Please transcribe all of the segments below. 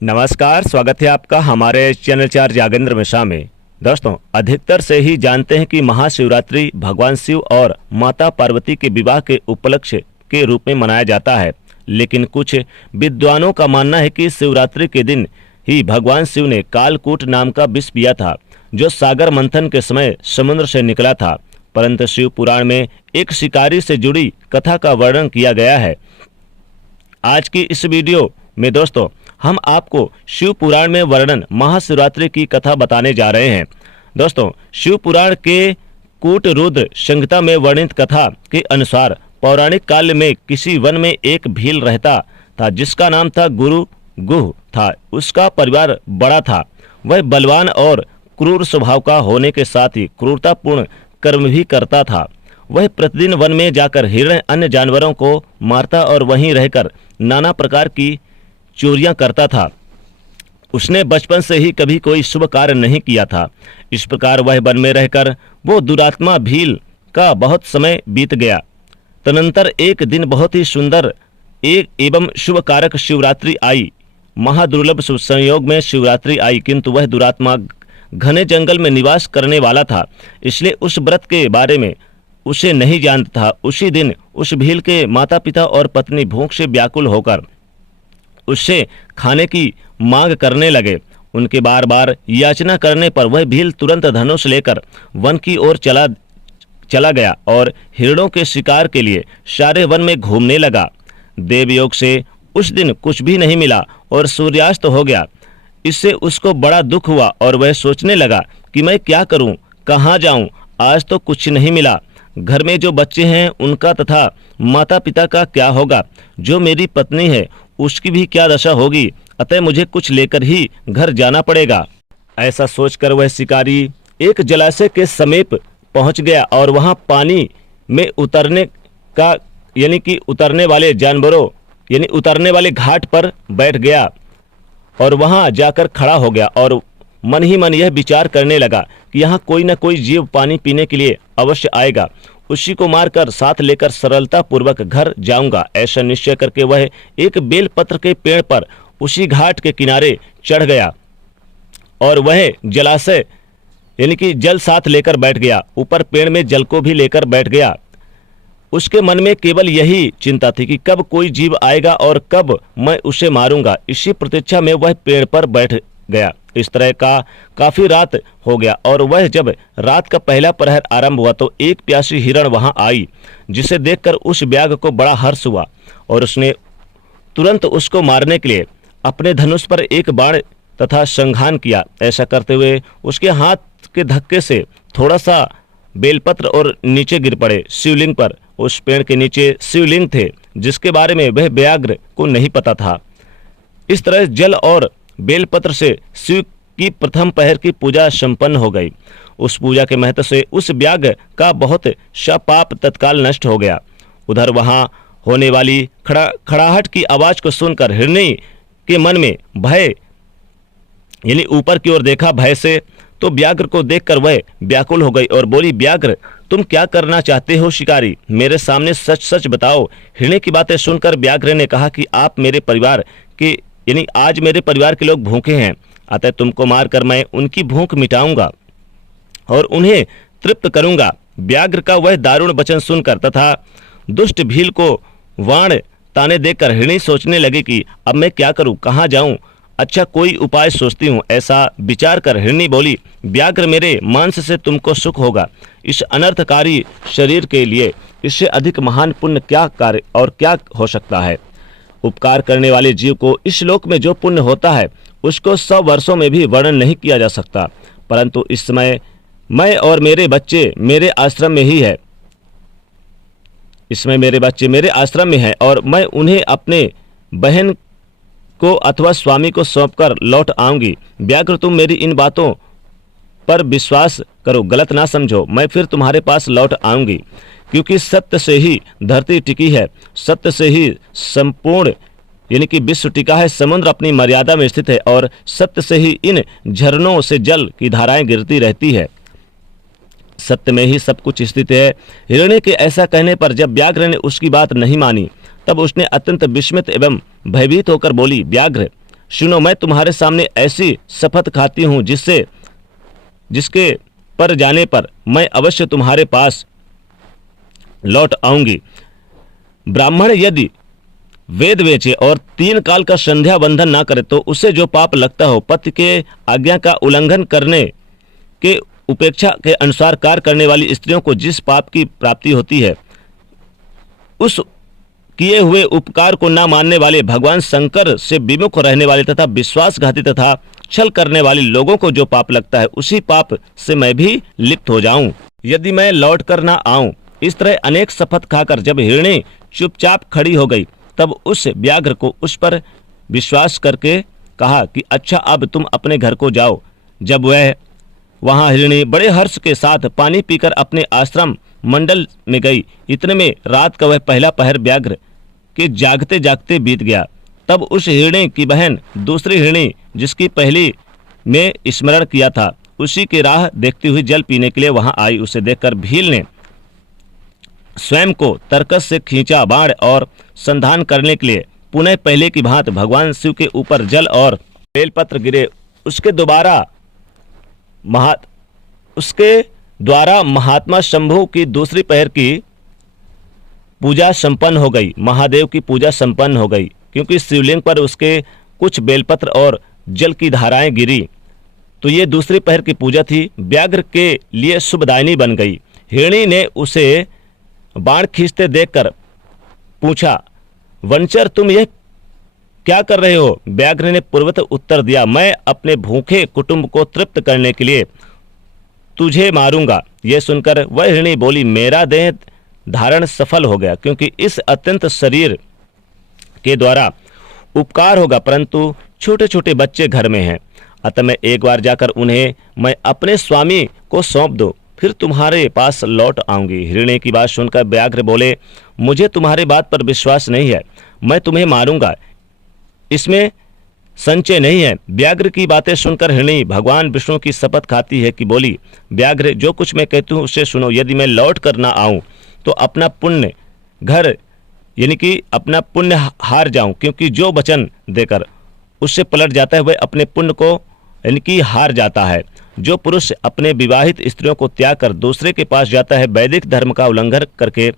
नमस्कार, स्वागत है आपका हमारे चैनल 4 जागेंद्र मिश्रा में। दोस्तों, अधिकतर से ही जानते हैं कि महाशिवरात्रि भगवान शिव और माता पार्वती के विवाह के उपलक्ष्य के रूप में मनाया जाता है। लेकिन कुछ विद्वानों का मानना है कि शिवरात्रि के दिन ही भगवान शिव ने कालकूट नाम का विष पिया था, जो सागर मंथन के समय समुद्र से निकला था। परंतु शिव पुराण में एक शिकारी से जुड़ी कथा का वर्णन किया गया है। आज की इस वीडियो में दोस्तों हम आपको शिव पुराण में वर्णन महाशिवरात्रि की कथा बताने जा रहे हैं। दोस्तों, शिव पुराण के कूट रुद्र संहिता में वर्णित कथा के अनुसार पौराणिक काल में किसी वन में एक भील रहता था, जिसका नाम था गुरु गुह था। उसका परिवार बड़ा था। वह बलवान और क्रूर स्वभाव का होने के साथ ही क्रूरतापूर्ण कर्म भी करता था। वह प्रतिदिन वन में जाकर हिरण अन्य जानवरों को मारता और वहीं रहकर नाना प्रकार की चोरियां करता था। उसने बचपन से ही कभी कोई शुभ कार्य नहीं किया था। इस प्रकार वह वन में रहकर वो दुरात्मा भील का बहुत समय बीत गया। तदनंतर एक दिन बहुत ही सुंदर एवं शुभ कारक शिवरात्रि आई। महादुर्लभ शुभ संयोग में शिवरात्रि आई, किंतु वह दुरात्मा घने जंगल में निवास करने वाला था, इसलिए उस व्रत के बारे में उसे नहीं जानता था। उसी दिन उस भील के माता पिता और पत्नी भूख से व्याकुल होकर उससे खाने की मांग करने लगे। उनके बार बार याचना करने पर वह भील तुरंत धनुष लेकर वन की ओर चला गया और हिरणों के शिकार के लिए सारे वन में घूमने लगा। देवयोग से उस दिन कुछ भी नहीं मिला और सूर्यास्त हो गया। इससे उसको बड़ा दुख हुआ और वह सोचने लगा कि मैं क्या करूं, कहाँ जाऊं, आज तो कुछ नहीं मिला। घर में जो बच्चे हैं उनका तथा माता पिता का क्या होगा, जो मेरी पत्नी है उसकी भी क्या दशा होगी, अतः मुझे कुछ लेकर ही घर जाना पड़ेगा। ऐसा सोचकर वह शिकारी एक जलाशय के समीप पहुंच गया और वहां पानी में उतरने वाले घाट पर बैठ गया और वहां जाकर खड़ा हो गया और मन ही मन यह विचार करने लगा कि यहाँ कोई न कोई जीव पानी पीने के लिए अवश्य आएगा। उसी को मारकर साथ लेकर सरलता पूर्वक घर जाऊंगा। ऐसा निश्चय करके वह एक बेल पत्र के पेड़ पर उसी घाट के किनारे चढ़ गया और वह जलाशय जल साथ लेकर बैठ गया। ऊपर पेड़ में जल को भी लेकर बैठ गया। उसके मन में केवल यही चिंता थी कि कब कोई जीव आएगा और कब मैं उसे मारूंगा। इसी प्रतीक्षा में वह पेड़ पर बैठ गया। इस तरह का काफी रात हो गया और वह जब रात का पहला प्रहर आरंभ हुआ तो एक प्यासी हिरण वहां आई, जिसे देखकर उस व्याघ्र को बड़ा हर्ष हुआ और उसने तुरंत उसको मारने के लिए अपने धनुष पर एक बाण तथा संघान किया। ऐसा करते हुए उसके हाथ के धक्के से थोड़ा सा बेलपत्र और नीचे गिर पड़े शिवलिंग पर। उस पेड़ के नीचे शिवलिंग थे, जिसके बारे में वह व्याघ्र को नहीं पता था। इस तरह जल और बेलपत्र से शिव की प्रथम पहर की पूजा संपन्न हो गई। उस पूजा के महत्व से उस व्याघ्र का बहुत सा पाप तत्काल नष्ट हो गया। उधर वहां होने वाली खड़ाहट की आवाज को सुनकर हिरणी के मन में भय ऊपर की ओर देखा भय से, तो व्याघ्र को देखकर वह व्याकुल हो गई और बोली, व्याघ्र तुम क्या करना चाहते हो शिकारी, मेरे सामने सच सच बताओ। हिरणी की बातें सुनकर व्याघ्र ने कहा कि आप मेरे परिवार के आज मेरे परिवार के लोग भूखे हैं, अतः तुमको मारकर मैं उनकी भूख मिटाऊंगा और उन्हें तृप्त करूंगा। व्याघ्र का वह दारुण वचन सुनकर तथा दुष्ट भील को वाण ताने देकर हिरणी सोचने लगी कि अब मैं क्या करूं, कहाँ जाऊं, अच्छा कोई उपाय सोचती हूँ। ऐसा विचार कर हिरणी बोली, व्याघ्र मेरे मांस से तुमको सुख होगा। इस अनर्थकारी शरीर के लिए इससे अधिक महान पुण्य क्या कार्य और क्या हो सकता है। उपकार करने वाले जीव को इस लोक में जो पुण्य होता है उसको 100 वर्षों में भी वर्णन नहीं किया जा सकता। परंतु इस समय मैं और मेरे बच्चे मेरे आश्रम में ही है। इसमें मेरे बच्चे मेरे आश्रम में हैं और मैं उन्हें अपने बहन को अथवा स्वामी को सौंपकर लौट आऊंगी। व्याघ्र तुम मेरी इन बातों पर विश्वास करो, गलत ना समझो। मैं फिर तुम्हारे पास लौट आऊंगी, क्योंकि सत्य से ही धरती टिकी है, सत्य से ही संपूर्ण विश्व टिका है। समुद्र अपनी मर्यादा में स्थित है और सत्य से ही इन झरनों से जल की धाराएं गिरती रहती है। सत्य में ही सब कुछ स्थित है। हिरण्य के ऐसा कहने पर जब व्याघ्र ने उसकी बात नहीं मानी, तब उसने अत्यंत विस्मित एवं भयभीत होकर बोली, व्याघ्र सुनो, मैं तुम्हारे सामने ऐसी शपथ खाती हूँ जिसके पर जाने पर मैं अवश्य तुम्हारे पास लौट आऊंगी। ब्राह्मण यदि वेद बेचे और 3 काल का संध्या बंधन ना करे तो उसे जो पाप लगता हो, पति के आज्ञा का उल्लंघन करने के उपेक्षा के अनुसार कार्य करने वाली स्त्रियों को जिस पाप की प्राप्ति होती है, उस किए हुए उपकार को ना मानने वाले, भगवान शंकर से विमुख रहने वाले तथा विश्वासघाती तथा छल करने वाले लोगों को जो पाप लगता है, उसी पाप से मैं भी लिप्त हो जाऊं यदि मैं लौट कर ना आऊं। इस तरह अनेक शपथ खाकर जब हिरणी चुपचाप खड़ी हो गई, तब उस व्याघ्र को उस पर विश्वास करके कहा कि अच्छा, अब तुम अपने घर को जाओ। जब वह वहां हिरणी बड़े हर्ष के साथ पानी पीकर अपने आश्रम मंडल में गई, इतने में रात का वह पहला पहर व्याघ्र के जागते जागते बीत गया। तब उस हिरणी की बहन दूसरी हिरणी, जिसकी पहली में स्मरण किया था, उसी की राह देखती हुई जल पीने के लिए वहां आई। उसे देखकर भील ने स्वयं को तरकस से खींचा बाण और संधान करने के लिए पुनः पहले की भांति भगवान शिव के ऊपर जल और बेलपत्र गिरे। उसके द्वारा महात्मा शंभु की दूसरी पहर की पूजा संपन्न हो गई। महादेव की पूजा संपन्न हो गई, क्योंकि शिवलिंग पर उसके कुछ बेलपत्र और जल की धाराएं गिरी, तो ये दूसरी पहर की पूजा थी। व्याघ्र के लिए शुभदायिनी बन गई। हिरणी ने उसे बाण खींचते देखकर पूछा, वंचर, तुम यह क्या कर रहे हो? व्याघ्र ने पूर्वत उत्तर दिया, मैं अपने भूखे कुटुंब को तृप्त करने के लिए तुझे मारूंगा। यह सुनकर वह हिरणी बोली, मेरा देह धारण सफल हो गया, क्योंकि इस अत्यंत शरीर के द्वारा उपकार होगा, परंतु छोटे छोटे बच्चे घर में हैं, अतः मैं एक बार जाकर उन्हें मैं अपने स्वामी को सौंप दो, फिर तुम्हारे पास लौट आऊंगी। हिरणी की बात सुनकर व्याघ्र बोले, मुझे तुम्हारी बात पर विश्वास नहीं है, मैं तुम्हें मारूंगा, इसमें संचय नहीं है। व्याघ्र की बातें सुनकर हिरणी भगवान विष्णु की शपथ खाती है कि बोली, व्याघ्र, जो कुछ मैं कहती हूँ उसे सुनो। यदि मैं लौट कर ना आऊं तो अपना पुण्य घर यानी कि अपना पुण्य हार जाऊं, क्योंकि जो वचन देकर उससे पलट जाता है वह अपने पुण्य को यानी कि हार जाता है। जो पुरुष अपने विवाहित स्त्रियों को त्याग कर दूसरे के पास जाता है, वैदिक धर्म का उल्लंघन करके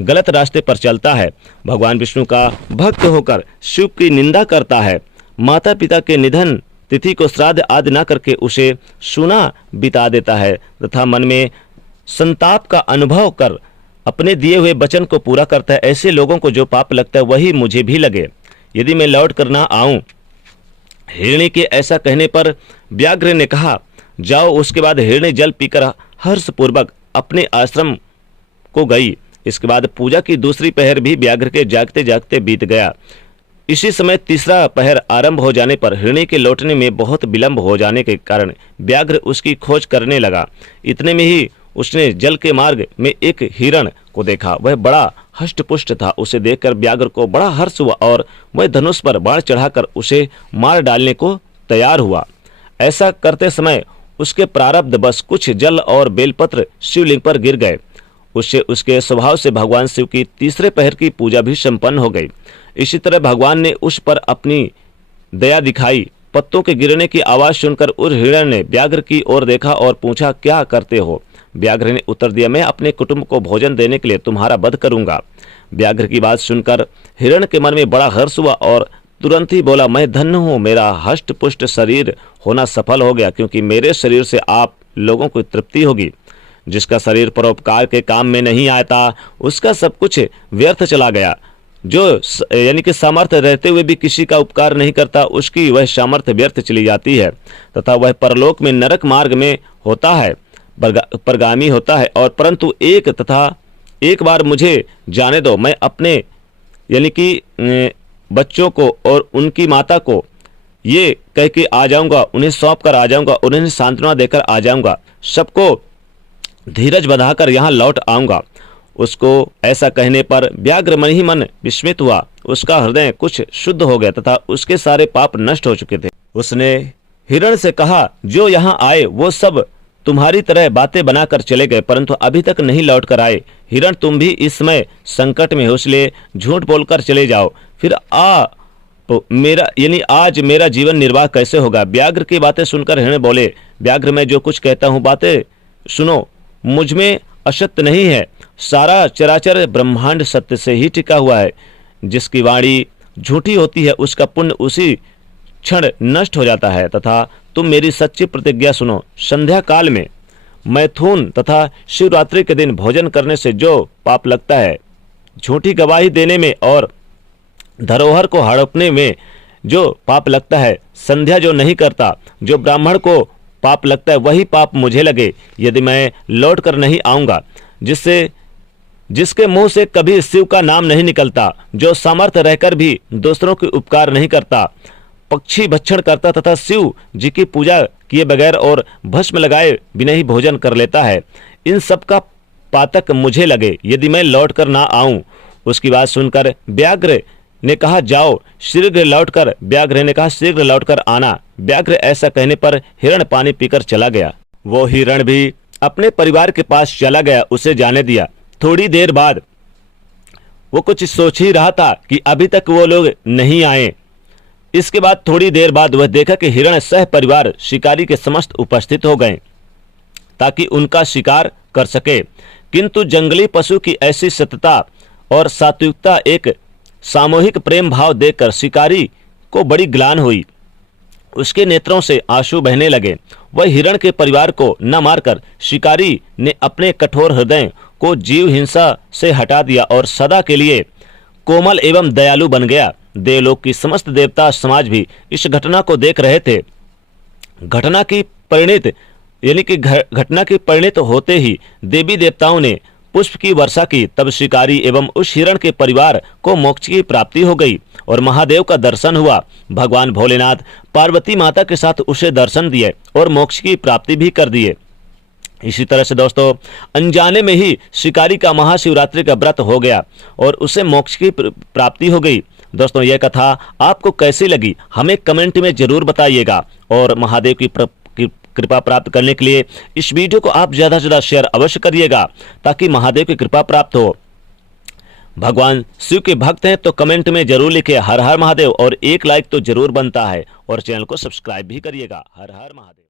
गलत रास्ते पर चलता है, भगवान विष्णु का भक्त होकर शिव की निंदा करता है, माता पिता के निधन तिथि को श्राद्ध आदि न करके उसे सूना बिता देता है तथा मन में संताप का अनुभव कर अपने दिए हुए वचन को पूरा करता है, ऐसे लोगों को जो पाप लगता है वही मुझे भी लगे यदि मैं लौट कर ना आऊं। हिरणी के ऐसा कहने पर व्याघ्र ने कहा, जाओ। उसके बाद हिरणी जल पीकर हर्षपूर्वक अपने आश्रम को गई। इसके बाद पूजा की दूसरी पहर भी व्याघ्र के जागते जागते बीत गया। इसी समय तीसरा पहर आरंभ हो जाने पर हिरणी के लौटने में बहुत विलंब हो जाने के कारण व्याघ्र उसकी खोज करने लगा। इतने में ही उसने जल के मार्ग में एक हिरण को देखा। वह बड़ा हष्टपुष्ट था। उसे देखकर व्याघ्र को बड़ा हर्ष हुआ और वह धनुष पर बाण चढ़ाकर उसे मार डालने को तैयार हुआ। ऐसा करते समय उसके प्रारब्ध बस कुछ जल और बेलपत्र शिवलिंग पर गिर गए। उससे उसके स्वभाव से भगवान शिव की तीसरे पहर की पूजा भी संपन्न हो गई। इसी तरह भगवान ने उस पर अपनी दया दिखाई। पत्तों के गिरने की आवाज सुनकर उस हिरण ने व्याघ्र की ओर देखा और पूछा, क्या करते हो? व्याघ्र ने उत्तर दिया, मैं अपने कुटुंब को भोजन देने के लिए तुम्हारा वध करूंगा। व्याघ्र की बात सुनकर हिरण के मन में बड़ा हर्ष हुआ और तुरंत ही बोला, मैं धन्य हूँ, मेरा हष्ट पुष्ट शरीर होना सफल हो गया, क्योंकि मेरे शरीर से आप लोगों को तृप्ति होगी। जिसका शरीर परोपकार के काम में नहीं आता उसका सब कुछ व्यर्थ चला गया। जो यानी कि सामर्थ्य रहते हुए भी किसी का उपकार नहीं करता, उसकी वह सामर्थ्य व्यर्थ चली जाती है तथा वह परलोक में नरक मार्ग में होता है, परगामी होता है। और परंतु एक बार मुझे जाने दो, मैं अपने यानी कि बच्चों को और उनकी माता को ये कह के आ जाऊंगा, उन्हें सौंप कर आ जाऊंगा, उन्हें सांत्वना देकर आ जाऊंगा, सबको धीरज बंधाकर यहाँ लौट आऊंगा। उसको ऐसा कहने पर व्याघ्र मन ही मन विस्मित हुआ। उसका हृदय कुछ शुद्ध हो गया तथा उसके सारे पाप नष्ट हो चुके थे। उसने हिरण से कहा, जो यहाँ आए वो सब तुम्हारी तरह बातें बनाकर चले गए, परंतु अभी तक नहीं लौट कर आए। हिरण, तुम भी इस समय संकट में हो, इसलिए झूठ बोलकर चले जाओ, फिर तो मेरा यानी आज मेरा जीवन निर्वाह कैसे होगा। व्याघ्र की बातें सुनकर हिरण बोले, व्याघ्र मैं जो कुछ कहता हूँ बातें सुनो, मुझ में असत्य नहीं है। सारा चराचर ब्रह्मांड सत्य से ही टिका हुआ है। जिसकी वाणी झूठी होती है उसका पुण्य उसी क्षण नष्ट हो जाता है। तथा तुम मेरी सच्ची प्रतिज्ञा सुनो, संध्या काल में मैथुन तथा शिवरात्रि के दिन भोजन करने से जो पाप लगता है, झूठी गवाही देने में और धरोहर को हड़पने में जो पाप लगता है, संध्या जो नहीं करता, जो ब्राह्मण को पाप लगता है, वही पाप मुझे लगे यदि मैं लौट कर नहीं आऊँगा। जिसके मुंह से कभी शिव का नाम नहीं निकलता, जो सामर्थ्य रहकर भी दूसरों के उपकार नहीं करता, पक्षी भक्षण करता तथा शिव जी की पूजा किए बगैर और भस्म लगाए बिना ही भोजन कर लेता है, इन सब का पातक मुझे लगे यदि मैं लौट कर ना आऊं। उसकी बात सुनकर व्याघ्र ने कहा जाओ शीघ्र लौटकर, व्याघ्र ने कहा शीघ्र लौटकर आना। व्याघ्र ऐसा कहने पर हिरण पानी पीकर चला गया। वो हिरण भी अपने परिवार के पास चला गया, उसे जाने दिया। थोड़ी देर बाद वो कुछ सोच ही रहा था कि अभी तक वो लोग नहीं आए। इसके बाद थोड़ी देर बाद वह देखा कि हिरण सह परिवार शिकारी के समस्त उपस्थित हो गए ताकि उनका शिकार कर सके। किंतु जंगली पशु की ऐसी सतता और सात्विकता, एक सामूहिक प्रेम भाव देखकर शिकारी को बड़ी ग्लानि हुई। उसके नेत्रों से आंसू बहने लगे। वह हिरण के परिवार को न मारकर शिकारी ने अपने कठोर हृदय को जीव हिंसा से हटा दिया और सदा के लिए कोमल एवं दयालु बन गया। देवलोक की समस्त देवता समाज भी इस घटना को देख रहे थे। घटना की परिणित होते ही देवी देवताओं ने पुष्प की वर्षा की। तब शिकारी एवं उस हिरण के परिवार को मोक्ष की प्राप्ति हो गई और महादेव का दर्शन हुआ। भगवान भोलेनाथ पार्वती माता के साथ उसे दर्शन दिए और मोक्ष की प्राप्ति भी कर दिए। इसी तरह से दोस्तों अनजाने में ही शिकारी का महाशिवरात्रि का व्रत हो गया और उसे मोक्ष की प्राप्ति हो गई। दोस्तों यह कथा आपको कैसी लगी हमें कमेंट में जरूर बताइएगा और महादेव की कृपा प्राप्त करने के लिए इस वीडियो को आप ज्यादा से ज्यादा शेयर अवश्य करिएगा ताकि महादेव की कृपा प्राप्त हो। भगवान शिव के भक्त हैं तो कमेंट में जरूर लिखे हर हर महादेव और एक लाइक तो जरूर बनता है और चैनल को सब्सक्राइब भी करिएगा। हर हर महादेव।